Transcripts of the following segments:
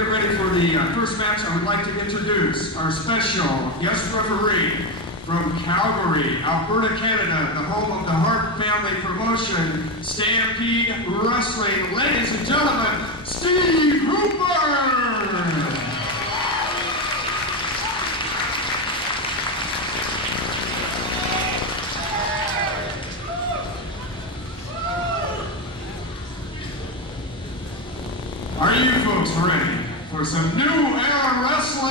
get ready for the first match, I would like to introduce our special guest referee from Calgary, Alberta, Canada, the home of the Hart family promotion, Stampede Wrestling. Ladies and gentlemen, Steve Hooper! Are you folks ready for some new era wrestling?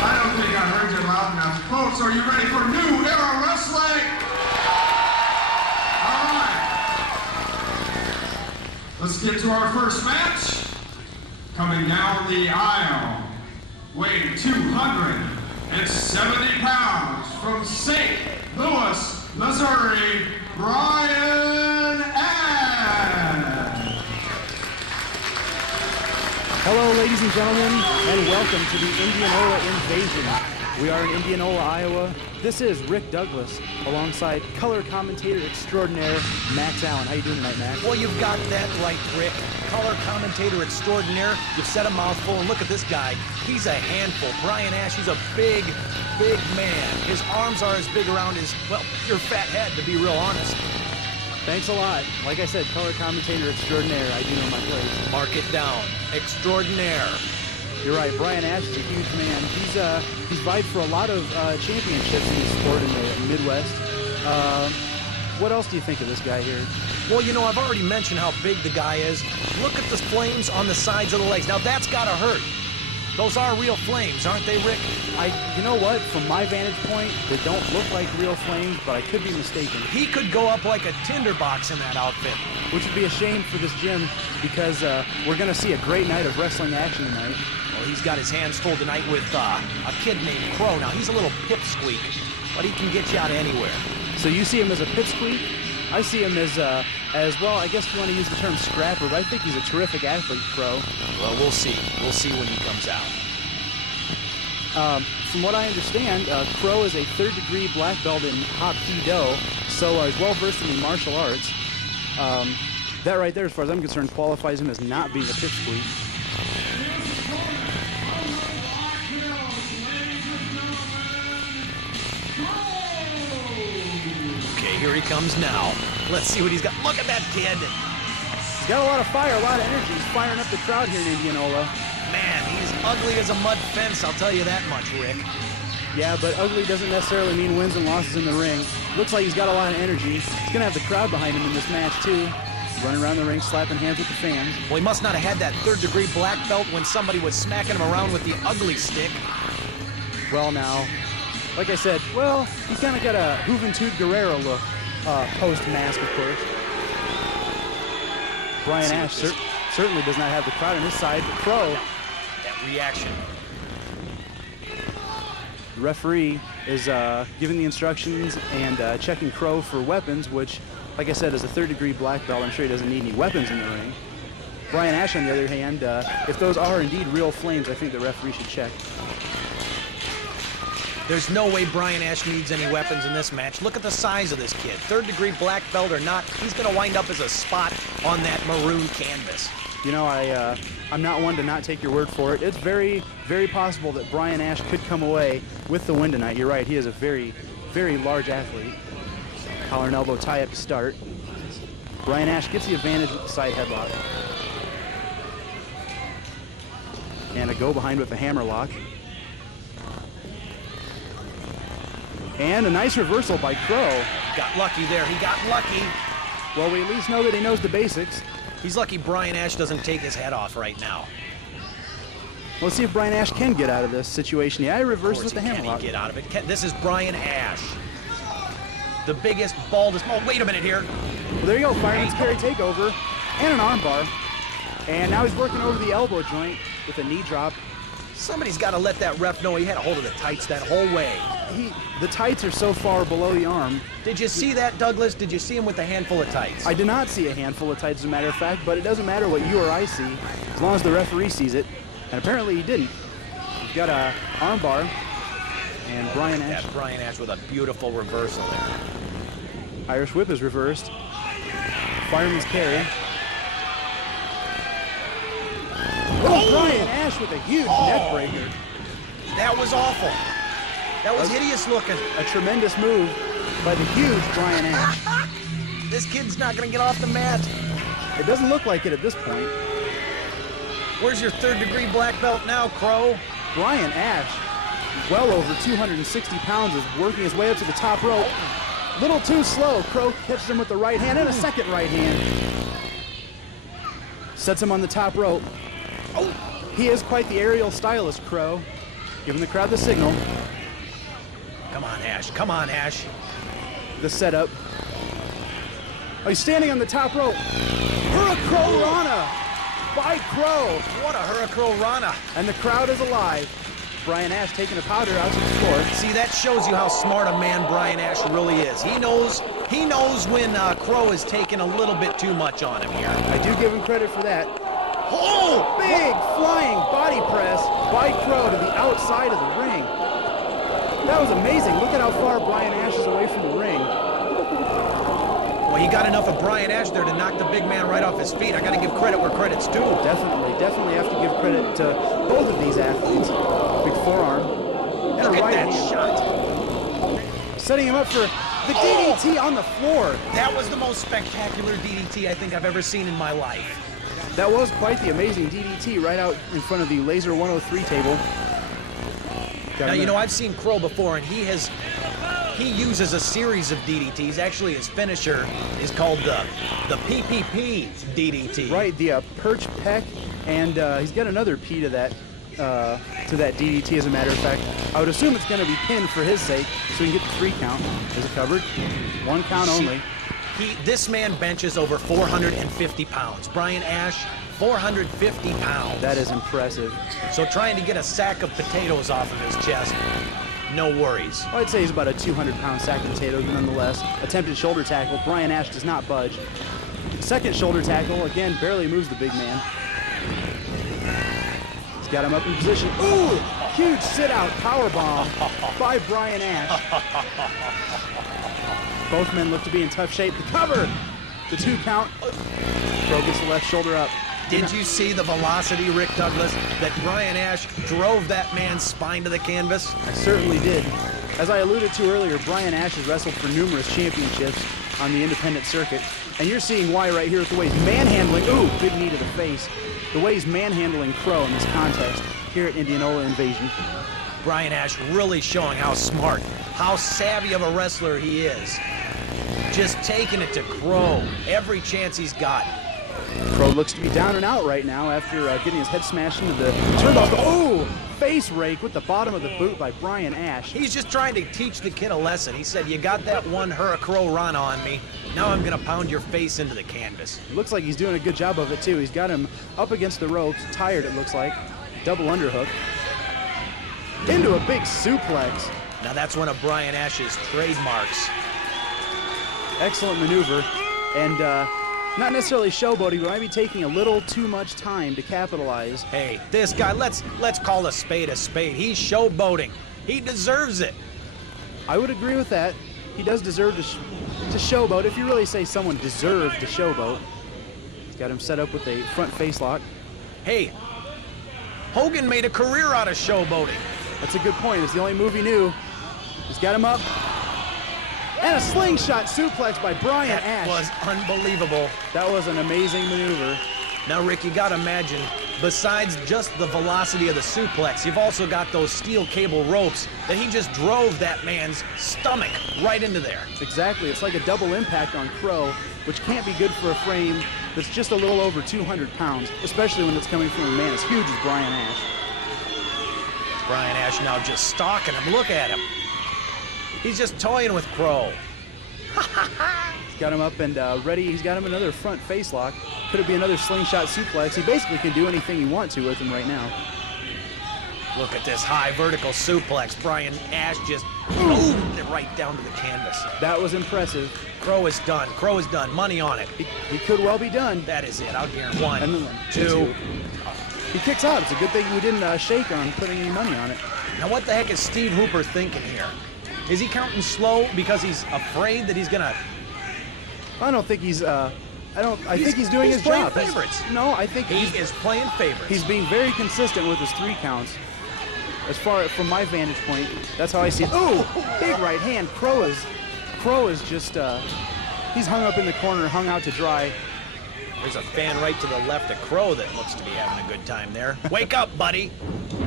I don't think I heard you loud enough. Folks, are you ready for new era wrestling? All right. Let's get to our first match. Coming down the aisle, weighing 270 pounds from St. Louis, Missouri, Brian Ash. Hello, ladies and gentlemen, and welcome to the Indianola Invasion. We are in Indianola, Iowa. This is Rick Douglas, alongside color commentator extraordinaire Max Allen. How you doing tonight, Max? Well, you've got that right, Rick. Color commentator extraordinaire. You've said a mouthful, and look at this guy. He's a handful. Brian Ash, he's a big man. His arms are as big around his, well, your fat head, to be real honest. Thanks a lot. Like I said, color commentator extraordinaire. I do know my place. Mark it down. Extraordinaire. You're right. Brian Ash is a huge man. He's vied for a lot of championships in the sport in the Midwest. What else do you think of this guy here? Well, you know, I've already mentioned how big the guy is. Look at the flames on the sides of the legs. Now, that's got to hurt. Those are real flames, aren't they, Rick? You know what? From my vantage point, they don't look like real flames, but I could be mistaken. He could go up like a tinderbox in that outfit. Which would be a shame for this gym, because we're going to see a great night of wrestling action tonight. Well, he's got his hands full tonight with a kid named Krow. Now, he's a little pipsqueak, but he can get you out anywhere. So you see him as a pipsqueak? I see him as well, I guess you want to use the term scrapper, but I think he's a terrific athlete, Krow. Well, we'll see. We'll see when he comes out. From what I understand, Krow is a third-degree black belt in Hapkido, so he's well-versed in the martial arts. That right there, as far as I'm concerned, qualifies him as not being a pipsqueak. Here he comes now. Let's see what he's got. Look at that kid. He's got a lot of fire, a lot of energy. He's firing up the crowd here in Indianola. Man, he's ugly as a mud fence, I'll tell you that much, Rick. Yeah, but ugly doesn't necessarily mean wins and losses in the ring. Looks like he's got a lot of energy. He's going to have the crowd behind him in this match, too. Running around the ring, slapping hands with the fans. Well, he must not have had that third-degree black belt when somebody was smacking him around with the ugly stick. Well, now, like I said, well, he's kind of got a Juventud Guerrero look, post-mask, of course. Brian Ash certainly does not have the crowd on his side, but Krow. That reaction. The referee is giving the instructions and checking Krow for weapons, which, like I said, is a third-degree black belt. I'm sure he doesn't need any weapons in the ring. Brian Ash, on the other hand, if those are indeed real flames, I think the referee should check. There's no way Brian Ash needs any weapons in this match. Look at the size of this kid. Third-degree black belt or not, he's going to wind up as a spot on that maroon canvas. You know, I'm not one to not take your word for it. It's very, very possible that Brian Ash could come away with the win tonight. You're right, he is a very, very large athlete. Collar and elbow tie-up to start. Brian Ash gets the advantage with the side headlock. And a go behind with a hammerlock. And a nice reversal by Krow. Got lucky there. He got lucky. Well, we at least know that he knows the basics. He's lucky Brian Ash doesn't take his head off right now. Let's see if Brian Ash can get out of this situation. Yeah, he reverses with the hammerlock. Can he get out of it? This is Brian Ash. The biggest, baldest... Oh, wait a minute here. Well, there you go. Fireman's carry takeover. And an armbar. And now he's working over the elbow joint with a knee drop. Somebody's got to let that ref know he had a hold of the tights that whole way. The tights are so far below the arm. Did you see that, Douglas? Did you see him with a handful of tights? I did not see a handful of tights, as a matter of fact, but it doesn't matter what you or I see, as long as the referee sees it. And apparently he didn't. He's got a armbar, and Brian Ash. Yeah, Brian Ash with a beautiful reversal there. Irish whip is reversed. Fireman's carry. Oh, Brian Ash with a huge neck breaker. That was awful. That was hideous looking. A tremendous move by the huge Brian Ash. This kid's not going to get off the mat. It doesn't look like it at this point. Where's your third-degree black belt now, Krow? Brian Ash, well over 260 pounds, is working his way up to the top rope. Little too slow. Krow catches him with the right hand and a second right hand. Sets him on the top rope. Oh, he is quite the aerial stylist, Krow. Giving the crowd the signal. Come on, Ash. Come on, Ash. The setup. Oh, he's standing on the top rope. Krow Rana by Krow. What a Hurricane Rana. And the crowd is alive. Brian Ash taking a powder out to the floor. See, that shows you how smart a man Brian Ash really is. He knows when Krow is taking a little bit too much on him here. I do give him credit for that. Oh! Big flying body press by Krow to the outside of the ring. That was amazing. Look at how far Brian Ash is away from the ring. Well, he got enough of Brian Ash there to knock the big man right off his feet. I got to give credit where credit's due. Definitely have to give credit to both of these athletes. Big forearm. And Look a at right that hand. shot. Setting him up for the DDT on the floor. That was the most spectacular DDT I think I've ever seen in my life. That was quite the amazing DDT right out in front of the Laser 103 table. Now, you know, I've seen Krow before, and he uses a series of DDTs. Actually, his finisher is called the PPP DDT. Right, the perch peck, and he's got another P to that DDT. As a matter of fact, I would assume it's going to be pinned for his sake, so he can get the 3 count. Is it covered? 1 count only. This man benches over 450 pounds. Brian Ash, 450 pounds. That is impressive. So trying to get a sack of potatoes off of his chest, no worries. Well, I'd say he's about a 200-pound sack of potatoes, nonetheless. Attempted shoulder tackle. Brian Ash does not budge. Second shoulder tackle, again, barely moves the big man. He's got him up in position. Ooh! Huge sit-out powerbomb by Brian Ash. Both men look to be in tough shape. The cover! The 2 count. Krow gets the left shoulder up. Did you see the velocity, Rick Douglas, that Brian Ash drove that man's spine to the canvas? I certainly did. As I alluded to earlier, Brian Ash has wrestled for numerous championships on the independent circuit. And you're seeing why right here with the way he's manhandling. Ooh, big knee to the face. The way he's manhandling Krow in this contest here at Indianola Invasion. Brian Ash really showing how smart, how savvy of a wrestler he is. Just taking it to Krow every chance he's got. Krow looks to be down and out right now after getting his head smashed into the turnbuckle. Oh, face rake with the bottom of the boot by Brian Ash. He's just trying to teach the kid a lesson. He said, you got that one Hurricane Rana on me. Now I'm going to pound your face into the canvas. Looks like he's doing a good job of it, too. He's got him up against the ropes, tired, it looks like. Double underhook. Into a big suplex. Now that's one of Brian Ash's trademarks. Excellent maneuver. And not necessarily showboating, but might be taking a little too much time to capitalize. Hey, this guy, let's call a spade a spade. He's showboating. He deserves it. I would agree with that. He does deserve to showboat, if you really say someone deserved to showboat. He's got him set up with a front face lock. Hey, Hogan made a career out of showboating. That's a good point. It's the only move he knew. He's got him up. And a slingshot suplex by Brian Ash. That was unbelievable. That was an amazing maneuver. Now, Rick, you got to imagine, besides just the velocity of the suplex, you've also got those steel cable ropes that he just drove that man's stomach right into there. Exactly. It's like a double impact on Krow, which can't be good for a frame that's just a little over 200 pounds, especially when it's coming from a man as huge as Brian Ash. Brian Ash now just stalking him. Look at him. He's just toying with Krow. He's got him up and ready. He's got him another front face lock. Could it be another slingshot suplex? He basically can do anything he wants to with him right now. Look at this high vertical suplex. Brian Ash just moved it right down to the canvas. That was impressive. Krow is done. Krow is done. Money on it. He could well be done. That is it. I'll guarantee. One, And then two. He kicks out. It's a good thing we didn't shake on putting any money on it. Now, what the heck is Steve Hooper thinking here? Is he counting slow because he's afraid that he's going to... I don't think he's I think he's doing his playing job. favorites. No, I think He is playing favorites. he's being very consistent with his 3 counts. As far from my vantage point, that's how I see it. Ooh, big right hand. Krow is just he's hung up in the corner, hung out to dry. There's a fan right to the left of Krow that looks to be having a good time there. Wake up, buddy.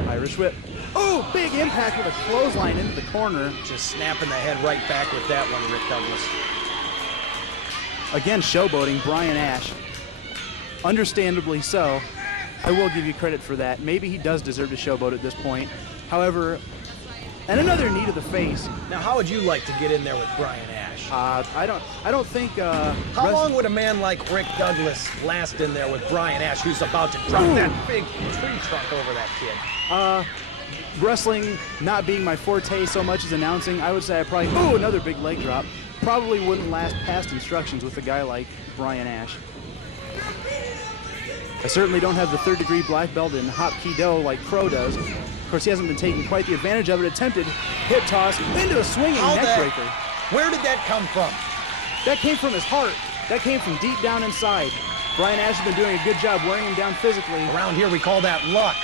Irish whip. Ooh, big impact with a clothesline into the corner. Just snapping the head right back with that one, Rick Douglas. Again, showboating Brian Ash. Understandably so. I will give you credit for that. Maybe he does deserve to showboat at this point. However, and another knee to the face. Now, how would you like to get in there with Brian Ash? I don't think. How long would a man like Rick Douglas last in there with Brian Ash, who's about to drop that big tree trunk over that kid? Wrestling not being my forte so much as announcing, I would say I probably. Ooh, another big leg drop. Probably wouldn't last past instructions with a guy like Brian Ash. I certainly don't have the 3rd-degree black belt in hop kido like Krow does. Of course, he hasn't been taking quite the advantage of it. Attempted hip toss into a swinging neck breaker. Where did that come from? That came from his heart. That came from deep down inside. Brian Ash has been doing a good job wearing him down physically. Around here, we call that luck.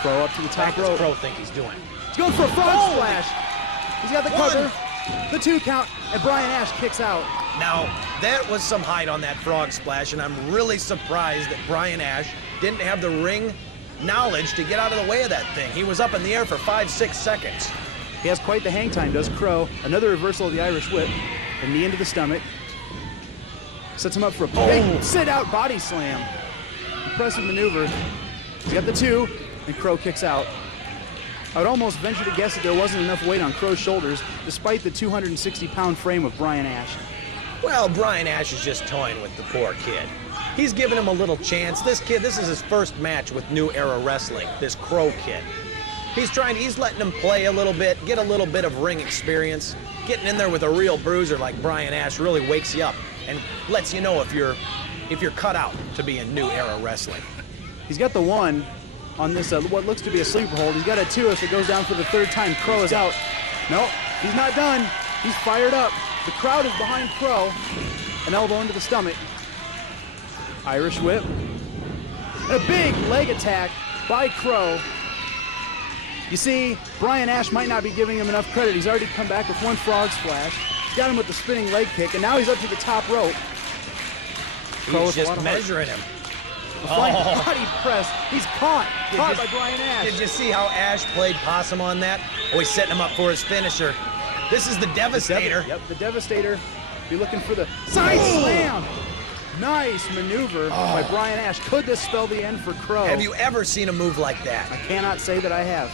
Krow up to the top What rope. does Krow think he's doing? He's going for a frog splash. He's got the cover, the 2 count, and Brian Ash kicks out. Now, that was some height on that frog splash, and I'm really surprised that Brian Ash didn't have the ring knowledge to get out of the way of that thing. He was up in the air for 5-6 seconds. He has quite the hang time, does Krow. Another reversal of the Irish whip. A knee into the stomach. Sets him up for a big sit-out body slam. Impressive maneuver. He's got the 2, and Krow kicks out. I would almost venture to guess that there wasn't enough weight on Crow's shoulders, despite the 260-pound frame of Brian Ash. Well, Brian Ash is just toying with the poor kid. He's giving him a little chance. This kid, this is his first match with New Era Wrestling, this Krow kid. He's letting him play a little bit, get a little bit of ring experience. Getting in there with a real bruiser like Brian Ash really wakes you up and lets you know if you're cut out to be in New Era Wrestling. He's got the 1 on this, what looks to be a sleeper hold. He's got a 2 if it goes down for the 3rd time. Krow is out. No, he's not done. He's fired up. The crowd is behind Krow. An elbow into the stomach. Irish whip. And a big leg attack by Krow. You see, Brian Ash might not be giving him enough credit. He's already come back with 1 frog splash. Got him with the spinning leg kick, and now he's up to the top rope. He's just measuring him. A flying body press. He's caught by Brian Ash. Did you see how Ash played possum on that? Oh, he's setting him up for his finisher. This is the Devastator. Yep, the Devastator. Be looking for the side slam. Nice maneuver by Brian Ash. Could this spell the end for Krow? Have you ever seen a move like that? I cannot say that I have.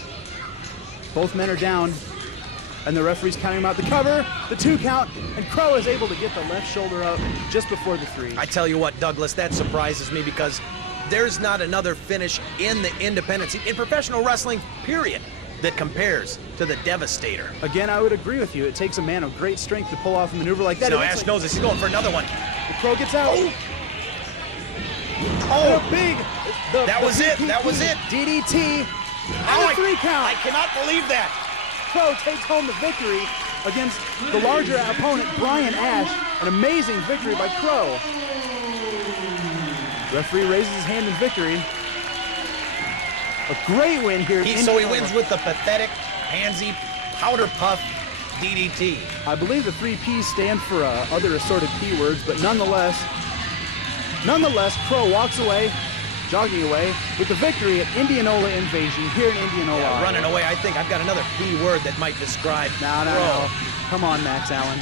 Both men are down, and the referee's counting him out. The cover, the 2 count, and Krow is able to get the left shoulder up just before the 3. I tell you what, Douglas, that surprises me because there's not another finish in the independent scene, in professional wrestling, period, that compares to the Devastator. Again, I would agree with you. It takes a man of great strength to pull off a maneuver like that. No, Ash knows this. He's going for another one. The Krow gets out. Oh, big. That was it. That was it. DDT. Oh, And a 3 count. I cannot believe that. Krow takes home the victory against the larger opponent, Brian Ash. An amazing victory by Krow. Referee raises his hand in victory. A great win here. So he wins with the pathetic, handsy, powder puff DDT. I believe the 3 P's stand for other assorted P words, but nonetheless, Krow walks away, jogging away, with the victory at Indianola Invasion here in Indianola. Yeah, running away. I think I've got another P word that might describe No. Krow. Come on, Max Allen.